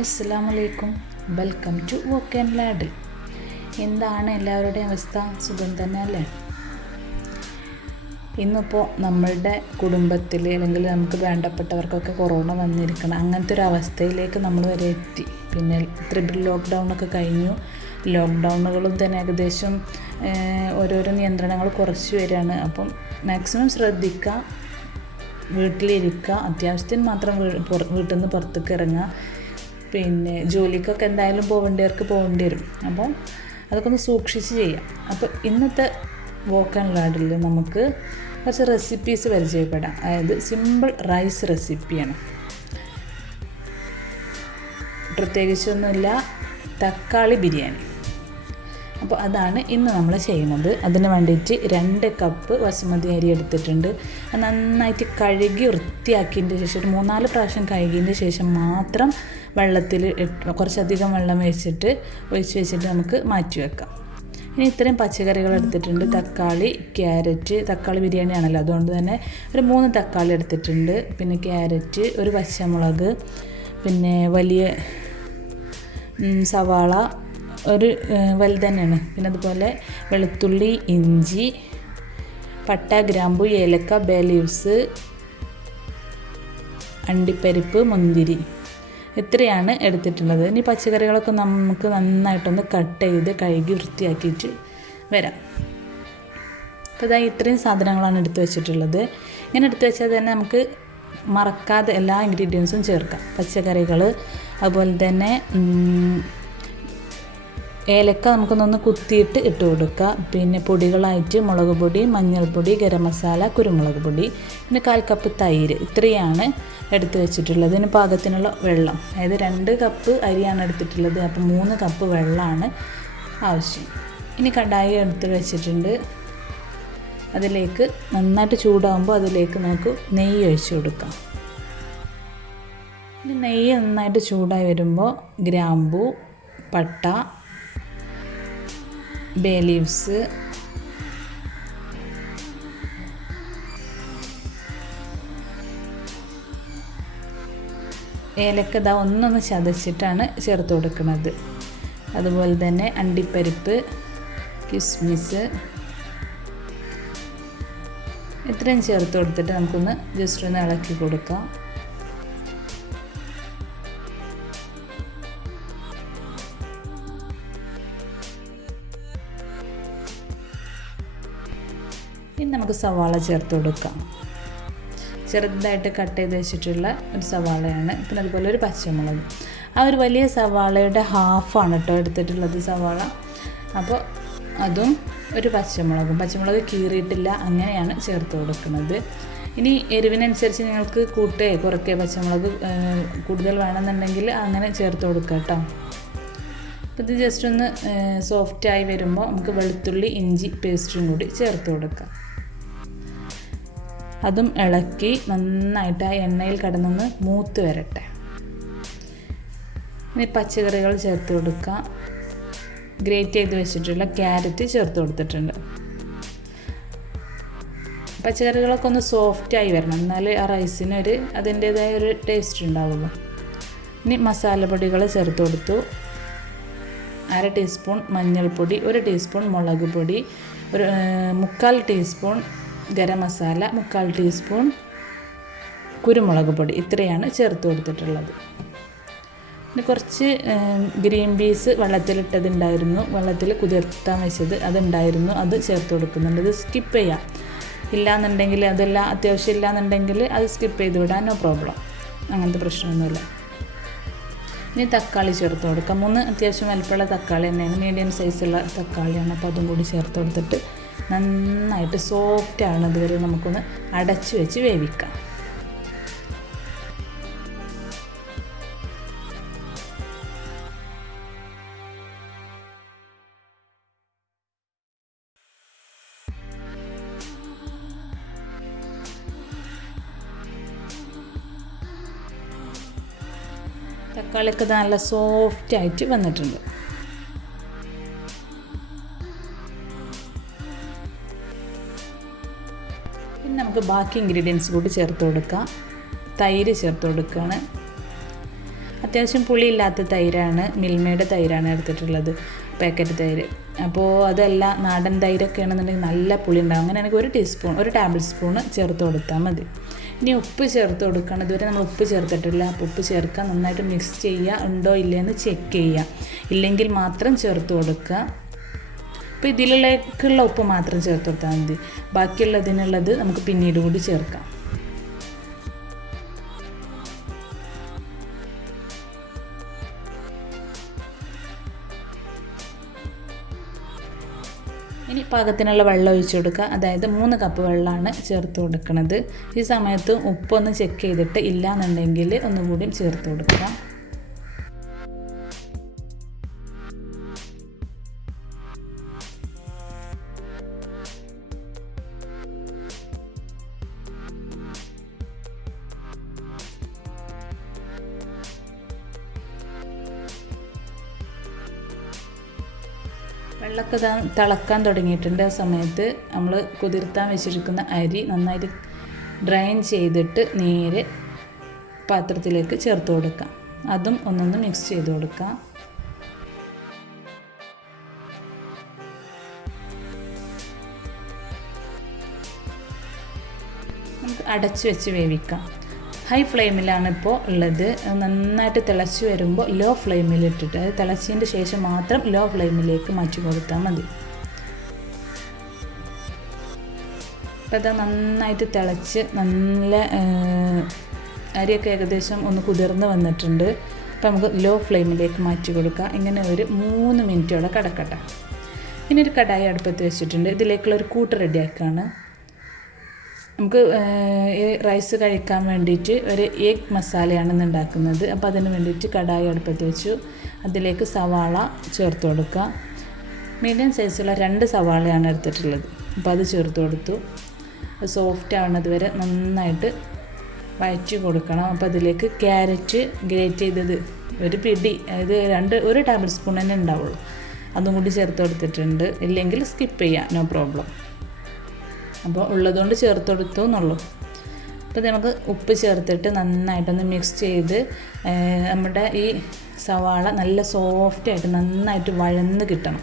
അസ്സലാമലൈക്കും. Welcome to wok and ladle. എന്താണ് എല്ലാവരുടെയും അവസ്ഥ? സുഖം തന്നെ അല്ലേ? ഇന്നിപ്പോൾ നമ്മളുടെ കുടുംബത്തിൽ അല്ലെങ്കിൽ നമുക്ക് വേണ്ടപ്പെട്ടവർക്കൊക്കെ കൊറോണ വന്നിരിക്കണം, അങ്ങനത്തെ ഒരു അവസ്ഥയിലേക്ക് നമ്മൾ വരെ എത്തി. പിന്നെ ട്രിപ്പിൾ ലോക്ക്ഡൗണൊക്കെ കഴിഞ്ഞു. ലോക്ക്ഡൗണുകളും തന്നെ ഏകദേശം ഓരോരോ നിയന്ത്രണങ്ങൾ കുറച്ച് വരികയാണ്. അപ്പം മാക്സിമം ശ്രദ്ധിക്കുക, വീട്ടിലിരിക്കുക, അത്യാവശ്യത്തിന് മാത്രം വീട്ടിൽ നിന്ന് പുറത്തേക്ക് ഇറങ്ങുക. പിന്നെ ജോലിക്കൊക്കെ എന്തായാലും പോകേണ്ടവർക്ക് പോകേണ്ടി വരും. അപ്പോൾ അതൊക്കെ ഒന്ന് സൂക്ഷിച്ച് ചെയ്യാം. അപ്പോൾ ഇന്നത്തെ വോക്ക് ആൻഡ് ലാഡിൽ നമുക്ക് കുറച്ച് റെസിപ്പീസ് പരിചയപ്പെടാം. അതായത് സിമ്പിൾ റൈസ് റെസിപ്പിയാണ്, പ്രത്യേകിച്ചൊന്നുമില്ല, തക്കാളി ബിരിയാണി. അപ്പോൾ അതാണ് ഇന്ന് നമ്മൾ ചെയ്യുന്നത്. അതിന് വേണ്ടിയിട്ട് 2 കപ്പ് ബസുമതി അരി എടുത്തിട്ടുണ്ട്. അത് നന്നായിട്ട് കഴുകി വൃത്തിയാക്കിയതിൻ്റെ ശേഷം ഒരു 3-4 പ്രാവശ്യം കഴുകിയതിൻ്റെ ശേഷം മാത്രം വെള്ളത്തിൽ കുറച്ചധികം വെള്ളം ഒഴിച്ച് വെച്ചിട്ട് നമുക്ക് മാറ്റി വെക്കാം. ഇനി ഇത്രയും പച്ചക്കറികൾ എടുത്തിട്ടുണ്ട്. തക്കാളി, ക്യാരറ്റ്, തക്കാളി ബിരിയാണി ആണല്ലോ, അതുകൊണ്ട് തന്നെ ഒരു 3 തക്കാളി എടുത്തിട്ടുണ്ട്. പിന്നെ ക്യാരറ്റ്, ഒരു പച്ചമുളക്, പിന്നെ വലിയ സവാള ഒരു വലുത് തന്നെയാണ്. പിന്നെ അതുപോലെ വെളുത്തുള്ളി, ഇഞ്ചി, പട്ട, ഗ്രാമ്പു, ഏലക്ക, ബേ ലീവ്സ്, അണ്ടിപ്പരിപ്പ്, മുന്തിരി, ഇത്രയാണ് എടുത്തിട്ടുള്ളത്. ഇനി പച്ചക്കറികളൊക്കെ നമുക്ക് നന്നായിട്ടൊന്ന് കട്ട് ചെയ്ത് കഴുകി വൃത്തിയാക്കിയിട്ട് വരാം. അപ്പോൾ ഇതാ ഇത്രയും സാധനങ്ങളാണ് എടുത്ത് വെച്ചിട്ടുള്ളത്. ഇങ്ങനെ എടുത്ത് വെച്ചാൽ തന്നെ നമുക്ക് മറക്കാതെ എല്ലാ ഇൻഗ്രീഡിയൻസും ചേർക്കാം. പച്ചക്കറികൾ, അതുപോലെ തന്നെ ഏലക്ക നമുക്കൊന്നൊന്ന് കുത്തിയിട്ട് ഇട്ട് കൊടുക്കുക. പിന്നെ പൊടികളായിട്ട് മുളക് പൊടി, മഞ്ഞൾപ്പൊടി, ഗരം മസാല, കുരുമുളക് പൊടി, പിന്നെ 1/4 കപ്പ് തൈര്, ഇത്രയാണ് എടുത്ത് വെച്ചിട്ടുള്ളത്. ഇതിന് പാകത്തിനുള്ള വെള്ളം, അതായത് 2 കപ്പ് അരിയാണ് എടുത്തിട്ടുള്ളത്, അപ്പോൾ 3 കപ്പ് വെള്ളമാണ് ആവശ്യം. ഇനി കടായി എടുത്ത് വെച്ചിട്ടുണ്ട്. അതിലേക്ക് നന്നായിട്ട് ചൂടാകുമ്പോൾ അതിലേക്ക് നമുക്ക് നെയ്യ് ഒഴിച്ച് കൊടുക്കാം. ഇനി നെയ്യ് നന്നായിട്ട് ചൂടായി വരുമ്പോൾ ഗ്രാമ്പു, പട്ട, ബേ ലീവ്സ്, ഏലക്ക ഒന്നൊന്ന് ചതച്ചിട്ടാണ് ചേർത്ത് കൊടുക്കുന്നത്. അതുപോലെ തന്നെ അണ്ടിപ്പരിപ്പ്, കിസ്മിസ്, ഇത്രയും ചേർത്ത് കൊടുത്തിട്ട് നമുക്കൊന്ന് ജസ്റ്റ് ഒന്ന് ഇളക്കി കൊടുക്കാം. ഇനി നമുക്ക് സവാള ചേർത്ത് കൊടുക്കാം. ചെറുതായിട്ട് കട്ട് ചെയ്ത് വെച്ചിട്ടുള്ള ഒരു സവാളയാണ്. പിന്നെ അതുപോലെ ഒരു പച്ചമുളക്, ആ ഒരു വലിയ സവാളയുടെ ഹാഫാണ് കേട്ടോ എടുത്തിട്ടുള്ളത് സവാള. അപ്പോൾ അതും ഒരു പച്ചമുളക് കീറിയിട്ടില്ല, അങ്ങനെയാണ് ചേർത്ത് കൊടുക്കുന്നത്. ഇനി എരിവിനനുസരിച്ച് നിങ്ങൾക്ക് കുറയ്ക്കുക, പച്ചമുളക് കൂടുതൽ വേണമെന്നുണ്ടെങ്കിൽ അങ്ങനെ ചേർത്ത് കൊടുക്കുക കേട്ടോ. അപ്പോൾ ഇത് ജസ്റ്റ് ഒന്ന് സോഫ്റ്റായി വരുമ്പോൾ നമുക്ക് വെളുത്തുള്ളി, ഇഞ്ചി പേസ്റ്റും കൂടി ചേർത്ത് കൊടുക്കാം. അതും ഇളക്കി നന്നായിട്ട് ആ എണ്ണയിൽ കിടന്നൊന്ന് മൂത്ത് വരട്ടെ. ഇനി പച്ചക്കറികൾ ചേർത്ത് കൊടുക്കാം. ഗ്രേറ്റ് ചെയ്ത് വെച്ചിട്ടുള്ള ക്യാരറ്റ് ചേർത്ത് കൊടുത്തിട്ടുണ്ട്. പച്ചക്കറികളൊക്കെ ഒന്ന് സോഫ്റ്റായി വരണം, എന്നാലേ ആ റൈസിനൊരു അതിൻ്റേതായ ഒരു ടേസ്റ്റ് ഉണ്ടാവുള്ളൂ. ഇനി മസാലപ്പൊടികൾ ചേർത്ത് കൊടുത്തു. 1/2 ടീസ്പൂൺ മഞ്ഞൾപ്പൊടി, 1 ടീസ്പൂൺ മുളക് പൊടി, ഒരു 3/4 ടീസ്പൂൺ ഗരം മസാല, 3/4 ടീസ്പൂൺ കുരുമുളക് പൊടി, ഇത്രയാണ് ചേർത്ത് കൊടുത്തിട്ടുള്ളത്. പിന്നെ കുറച്ച് ഗ്രീൻ പീസ് വെള്ളത്തിലിട്ടതുണ്ടായിരുന്നു, വെള്ളത്തിൽ കുതിർത്താൻ വെച്ചത് അതുണ്ടായിരുന്നു, അത് ചേർത്ത് കൊടുക്കുന്നുണ്ട്. ഇത് സ്കിപ്പ് ചെയ്യാം, ഇല്ലയെന്നുണ്ടെങ്കിൽ അതെല്ലാം അത്യാവശ്യം ഇല്ലയെന്നുണ്ടെങ്കിൽ അത് സ്കിപ്പ് ചെയ്ത് വിടാൻ നോ പ്രോബ്ലം, അങ്ങനത്തെ പ്രശ്നമൊന്നുമില്ല. ഇനി തക്കാളി ചേർത്ത് കൊടുക്കാം. 3 അത്യാവശ്യം വലിപ്പമുള്ള തക്കാളി തന്നെയാണ്, മീഡിയം സൈസുള്ള തക്കാളിയാണ്. അപ്പോൾ അതും കൂടി ചേർത്ത് കൊടുത്തിട്ട് നന്നായിട്ട് സോഫ്റ്റ് ആവുന്നത് വരെ നമുക്കൊന്ന് അടച്ചു വെച്ച് വേവിക്കാം. തക്കാളിയൊക്കെ നല്ല സോഫ്റ്റായിട്ട് വന്നിട്ടുണ്ട്. പിന്നെ നമുക്ക് ബാക്കി ഇൻഗ്രീഡിയൻസ് കൂടി ചേർത്ത് കൊടുക്കാം. തൈര് ചേർത്ത് കൊടുക്കുകയാണ്. അത്യാവശ്യം പുളിയില്ലാത്ത തൈരാണ്, മിൽമയുടെ തൈരാണ് എടുത്തിട്ടുള്ളത്, പാക്കറ്റ് തൈര്. അപ്പോൾ അതല്ല നാടൻ തൈരൊക്കെ ആണെന്നുണ്ടെങ്കിൽ നല്ല പുളി ഉണ്ടാകും. അങ്ങനെയാണെങ്കിൽ ഒരു ടേബിൾ സ്പൂണ് ചേർത്ത് കൊടുത്താൽ മതി. ഇനി ഉപ്പ് ചേർത്ത് കൊടുക്കണം. ഇതുവരെ നമ്മൾ ഉപ്പ് ചേർത്തിട്ടില്ല. അപ്പോൾ ഉപ്പ് ചേർക്കുക, നന്നായിട്ട് മിക്സ് ചെയ്യുക, ഉണ്ടോ ഇല്ലയെന്ന് ചെക്ക് ചെയ്യുക. ഇല്ലെങ്കിൽ മാത്രം ചേർത്ത് കൊടുക്കുക. അപ്പോൾ ഇതിലേക്കുള്ള ഉപ്പ് മാത്രം ചേർത്ത് കൊടുത്താൽ മതി. ബാക്കിയുള്ളതിനുള്ളത് നമുക്ക് പിന്നീട് കൂടി ചേർക്കാം. ഇനി പാകത്തിനുള്ള വെള്ളം ഒഴിച്ചു കൊടുക്കുക. അതായത് 3 കപ്പ് വെള്ളമാണ് ചേർത്ത് കൊടുക്കുന്നത്. ഈ സമയത്ത് ഉപ്പൊന്ന് ചെക്ക് ചെയ്തിട്ട് ഇല്ലയെന്നുണ്ടെങ്കിൽ ഒന്നുകൂടി ചേർത്ത് കൊടുക്കുക. വെള്ളമൊക്കെ തിളക്കാൻ തുടങ്ങിയിട്ടുണ്ട്. ആ സമയത്ത് നമ്മൾ കുതിർത്താൻ വെച്ചിരിക്കുന്ന അരി നന്നായിട്ട് ഡ്രൈൻ ചെയ്തിട്ട് നേരെ പാത്രത്തിലേക്ക് ചേർത്ത് കൊടുക്കാം. അതും ഒന്നൊന്ന് മിക്സ് ചെയ്ത് കൊടുക്കാം. നമുക്ക് അടച്ചു വെച്ച് വേവിക്കാം. ഹൈ ഫ്ലെയിമിലാണ് ഇപ്പോൾ ഉള്ളത്. നന്നായിട്ട് തിളച്ച് വരുമ്പോൾ ലോ ഫ്ലെയിമിലിട്ടിട്ട്, അത് തിളച്ചതിൻ്റെ ശേഷം മാത്രം ലോ ഫ്ലെയിമിലേക്ക് മാറ്റി കൊടുത്താൽ മതി. അപ്പോൾ അത് നന്നായിട്ട് തിളച്ച് നല്ല അരിയൊക്കെ ഏകദേശം ഒന്ന് കുതിർന്ന് വന്നിട്ടുണ്ട്. അപ്പോൾ നമുക്ക് ലോ ഫ്ലെയിമിലേക്ക് മാറ്റി കൊടുക്കാം. ഇങ്ങനെ ഒരു 3 മിനിറ്റോടെ കിടക്കട്ടെ. ഇനി ഒരു കടായി അടുപ്പത്ത് വെച്ചിട്ടുണ്ട്. ഇതിലേക്കുള്ളൊരു കൂട്ട് റെഡിയാക്കുകയാണ്. നമുക്ക് ഈ റൈസ് കഴിക്കാൻ വേണ്ടിയിട്ട് ഒരു എഗ് മസാലയാണ് ഇന്ന് ഉണ്ടാക്കുന്നത്. അപ്പോൾ അതിന് വേണ്ടിയിട്ട് കടായി അടുപ്പത്ത് വെച്ചു. അതിലേക്ക് സവാള ചേർത്ത് കൊടുക്കുക. മീഡിയം സൈസുള്ള 2 സവാളയാണ് എടുത്തിട്ടുള്ളത്. അപ്പോൾ അത് ചേർത്ത് കൊടുത്തു. സോഫ്റ്റ് ആവുന്നത് വരെ നന്നായിട്ട് വഴറ്റി കൊടുക്കണം. അപ്പോൾ അതിലേക്ക് ക്യാരറ്റ് ഗ്രേറ്റ് ചെയ്തത് ഒരു പിടി, അതായത് 1 ടേബിൾ സ്പൂൺ തന്നെ ഉണ്ടാവുള്ളൂ, അതും കൂടി ചേർത്ത് കൊടുത്തിട്ടുണ്ട്. ഇല്ലെങ്കിൽ സ്കിപ്പ് ചെയ്യാം, നോ പ്രോബ്ലം. അപ്പോൾ ഉള്ളതുകൊണ്ട് ചേർത്ത് കൊടുത്തു എന്നുള്ളൂ. അപ്പോൾ നമുക്ക് ഉപ്പ് ചേർത്തിട്ട് നന്നായിട്ടൊന്ന് മിക്സ് ചെയ്ത് നമ്മുടെ ഈ സവാള നല്ല സോഫ്റ്റായിട്ട് നന്നായിട്ട് വഴന്ന് കിട്ടണം.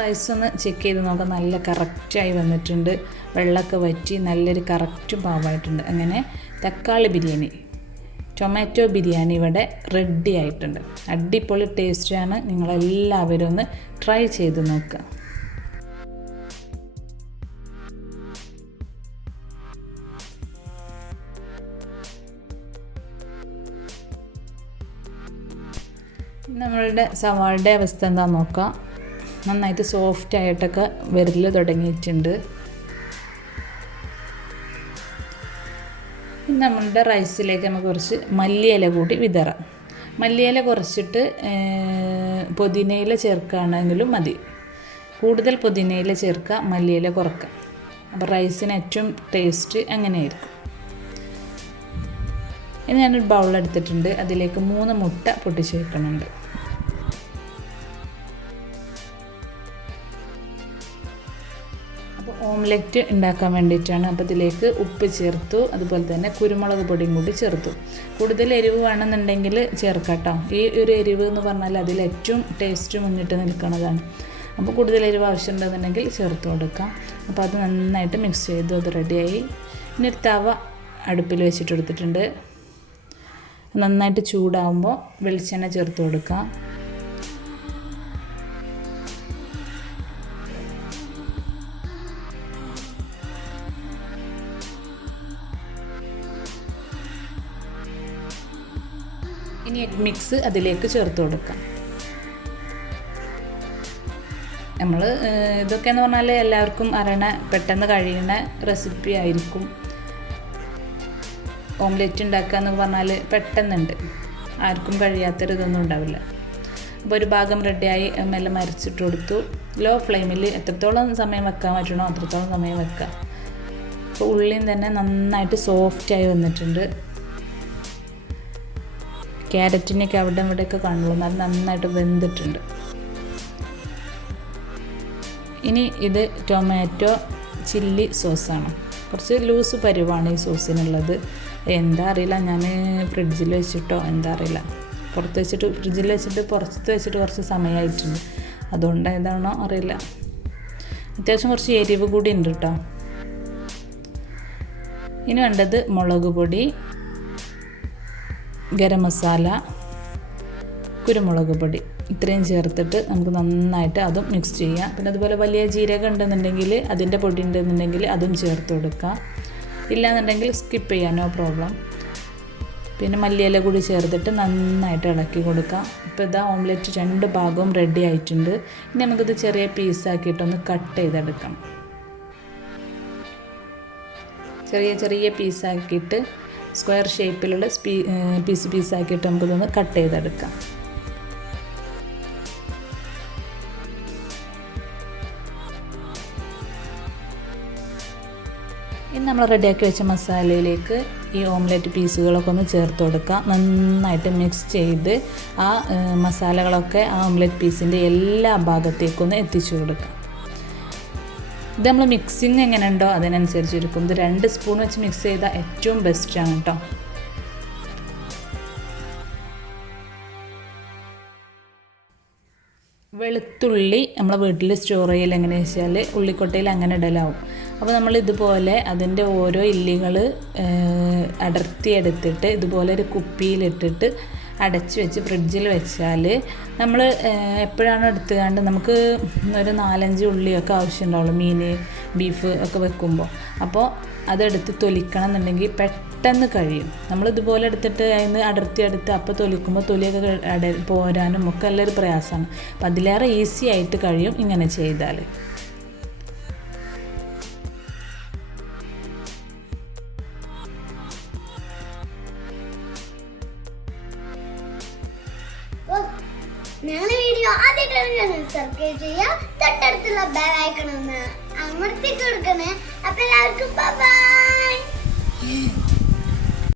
റൈസ് ഒന്ന് ചെക്ക് ചെയ്ത് നോക്കാം. നല്ല കറക്റ്റായി വന്നിട്ടുണ്ട്. വെള്ളമൊക്കെ വറ്റി നല്ലൊരു കറക്റ്റ് പാകമായിട്ടുണ്ട്. അങ്ങനെ തക്കാളി ബിരിയാണി, ടൊമാറ്റോ ബിരിയാണി ഇവിടെ റെഡി ആയിട്ടുണ്ട്. അടിപൊളി ടേസ്റ്റാണ്. നിങ്ങളെല്ലാവരും ഒന്ന് ട്രൈ ചെയ്ത് നോക്കുക. നമ്മളുടെ സവാളയുടെ അവസ്ഥ എന്താണെന്ന് നോക്കാം. നന്നായിട്ട് സോഫ്റ്റായിട്ടൊക്കെ വരൽ തുടങ്ങിയിട്ടുണ്ട്. നമ്മളുടെ റൈസിലേക്ക് നമുക്ക് കുറച്ച് മല്ലിയില കൂടി വിതറാം. മല്ലിയില കുറച്ചിട്ട് പുതിനയില ചേർക്കുകയാണെങ്കിലും മതി. കൂടുതൽ പുതിനയില ചേർക്കുക, മല്ലിയില കുറക്കുക. അപ്പോൾ റൈസിന് ഏറ്റവും ടേസ്റ്റ് അങ്ങനെയായിരിക്കും. ഇനി ഞാനൊരു ബൗളെടുത്തിട്ടുണ്ട്. അതിലേക്ക് 3 മുട്ട പൊട്ടിച്ച് വയ്ക്കുന്നുണ്ട്. അപ്പോൾ ഓംലെറ്റ് ഉണ്ടാക്കാൻ വേണ്ടിയിട്ടാണ്. അപ്പോൾ ഇതിലേക്ക് ഉപ്പ് ചേർത്തു, അതുപോലെ തന്നെ കുരുമുളക് പൊടിയും കൂടി ചേർത്തു. കൂടുതൽ എരിവ് വേണമെന്നുണ്ടെങ്കിൽ ചേർക്കാം കേട്ടോ. ഈ ഒരു എരിവ് എന്ന് പറഞ്ഞാൽ അതിൽ ഏറ്റവും ടേസ്റ്റ് മുന്നിട്ട് നിൽക്കുന്നതാണ്. അപ്പോൾ കൂടുതൽ എരിവ് ആവശ്യമുണ്ടെന്നുണ്ടെങ്കിൽ ചേർത്ത് കൊടുക്കാം. അപ്പോൾ അത് നന്നായിട്ട് മിക്സ് ചെയ്തു. അത് റെഡിയായി. ഇനി ഒരു തവ അടുപ്പിൽ വെച്ചിട്ട് കൊടുത്തിട്ടുണ്ട്. നന്നായിട്ട് ചൂടാകുമ്പോൾ വെളിച്ചെണ്ണ ചേർത്ത് കൊടുക്കാം. ഇനി എഗ് മിക്സ് അതിലേക്ക് ചേർത്ത് കൊടുക്കാം. നമ്മൾ ഇതൊക്കെയെന്ന് പറഞ്ഞാൽ എല്ലാവർക്കും അറിയണ പെട്ടെന്ന് കഴിയുന്ന റെസിപ്പി ആയിരിക്കും. ഓംലെറ്റ് ഉണ്ടാക്കുക എന്ന് പറഞ്ഞാൽ പെട്ടെന്നുണ്ട്, ആർക്കും കഴിയാത്തൊരിതൊന്നും ഉണ്ടാവില്ല. അപ്പോൾ ഒരു ഭാഗം റെഡിയായി മെല്ലെ മരിച്ചിട്ട് കൊടുത്തു. ലോ ഫ്ലെയിമിൽ എത്രത്തോളം സമയം വെക്കാൻ പറ്റണോ അത്രത്തോളം സമയം വെക്കുക. അപ്പോൾ ഉള്ളിയും തന്നെ നന്നായിട്ട് സോഫ്റ്റായി വന്നിട്ടുണ്ട്. ക്യാരറ്റിനൊക്കെ അവിടെ ഇവിടെയൊക്കെ കാണുള്ളൂ, അത് നന്നായിട്ട് വെന്തിട്ടുണ്ട്. ഇനി ഇത് ടൊമാറ്റോ ചില്ലി സോസാണ്. കുറച്ച് ലൂസ് പരിവാണ് ഈ സോസിനുള്ളത്. എന്താ അറിയില്ല, ഞാൻ ഫ്രിഡ്ജിൽ വെച്ചിട്ടോ എന്താ അറിയില്ല, ഫ്രിഡ്ജിൽ വെച്ചിട്ട് പുറത്ത് വെച്ചിട്ട് കുറച്ച് സമയമായിട്ടുണ്ട്, അതുകൊണ്ട് ഏതാണോ അറിയില്ല. അത്യാവശ്യം കുറച്ച് എരിവ് കൂടി ഉണ്ട് കേട്ടോ. ഇനി വേണ്ടത് മുളക് പൊടി, ഗരം മസാല, കുരുമുളക് പൊടി, ഇത്രയും ചേർത്തിട്ട് നമുക്ക് നന്നായിട്ട് അതും മിക്സ് ചെയ്യാം. പിന്നെ അതുപോലെ വലിയ ജീരകം ഉണ്ടെന്നുണ്ടെങ്കിൽ, അതിൻ്റെ പൊടി ഉണ്ടെന്നുണ്ടെങ്കിൽ അതും ചേർത്ത് കൊടുക്കാം. ഇല്ലാന്നുണ്ടെങ്കിൽ സ്കിപ്പ് ചെയ്യാം, നോ പ്രോബ്ലം. പിന്നെ മല്ലിയില കൂടി ചേർത്തിട്ട് നന്നായിട്ട് ഇളക്കി കൊടുക്കാം. ഇപ്പോൾ ഇതാ ഓംലെറ്റ് 2 ഭാഗവും റെഡി ആയിട്ടുണ്ട്. ഇനി നമുക്കിത് ചെറിയ പീസാക്കിയിട്ടൊന്ന് കട്ട് ചെയ്തെടുക്കണം. ചെറിയ ചെറിയ പീസാക്കിയിട്ട് സ്ക്വയർ ഷേപ്പിലുള്ള പീസാക്കിയിട്ട് നമുക്കിതൊന്ന് കട്ട് ചെയ്തെടുക്കാം. ഇനി നമ്മൾ റെഡിയാക്കി വെച്ച മസാലയിലേക്ക് ഈ ഓംലെറ്റ് പീസുകളൊക്കെ ഒന്ന് ചേർത്ത് കൊടുക്കുക. നന്നായിട്ട് മിക്സ് ചെയ്ത് ആ മസാലകളൊക്കെ ആ ഓംലെറ്റ് പീസിൻ്റെ എല്ലാ ഭാഗത്തേക്കൊന്ന് എത്തിച്ചു കൊടുക്കുക. ഇത് നമ്മൾ മിക്സിങ് എങ്ങനെ ഉണ്ടോ അതിനനുസരിച്ച് ഇരിക്കും. ഇത് 2 സ്പൂൺ വെച്ച് മിക്സ് ചെയ്താൽ ഏറ്റവും ബെസ്റ്റാണ് കേട്ടോ. വെളുത്തുള്ളി നമ്മളെ വീട്ടിൽ സ്റ്റോർ ചെയ്യൽ എങ്ങനെയാണെന്ന് വെച്ചാൽ ഉള്ളിക്കൊട്ടയിൽ അങ്ങനെ ഇടലാവും. അപ്പോൾ നമ്മൾ ഇതുപോലെ അതിൻ്റെ ഓരോ ഇല്ലികൾ അടർത്തിയെടുത്തിട്ട് ഇതുപോലെ ഒരു കുപ്പിയിലിട്ടിട്ട് അടച്ച് വെച്ച് ഫ്രിഡ്ജിൽ വെച്ചാൽ നമ്മൾ എപ്പോഴാണ് എടുത്തുകൊണ്ട് നമുക്ക് ഒരു 4-5 ഉള്ളിയൊക്കെ ആവശ്യമുണ്ടാവുള്ളൂ, മീൻ ബീഫ് ഒക്കെ വെക്കുമ്പോൾ. അപ്പോൾ അതെടുത്ത് തൊലിക്കണം എന്നുണ്ടെങ്കിൽ പെട്ടെന്ന് കഴിയും. നമ്മളിതുപോലെ എടുത്തിട്ട് അതിന് അടർത്തിയെടുത്ത് അപ്പോൾ തൊലിക്കുമ്പോൾ തൊലിയൊക്കെ പോരാനും ഒക്കെ നല്ലൊരു പ്രയാസമാണ്. അപ്പം അതിലേറെ ഈസി ആയിട്ട് കഴിയും ഇങ്ങനെ ചെയ്താൽ. ഞങ്ങളുടെ വീഡിയോ ആദ്യമായിട്ടാണ് സബ്സ്ക്രൈബ് ചെയ്യുക, തൊട്ടടുത്തുള്ള ബെൽ ഐക്കൺ ഒന്ന് അമർത്തി കൊടുക്കണേ. അപ്പോൾ എല്ലാവർക്കും ബൈ ബൈ.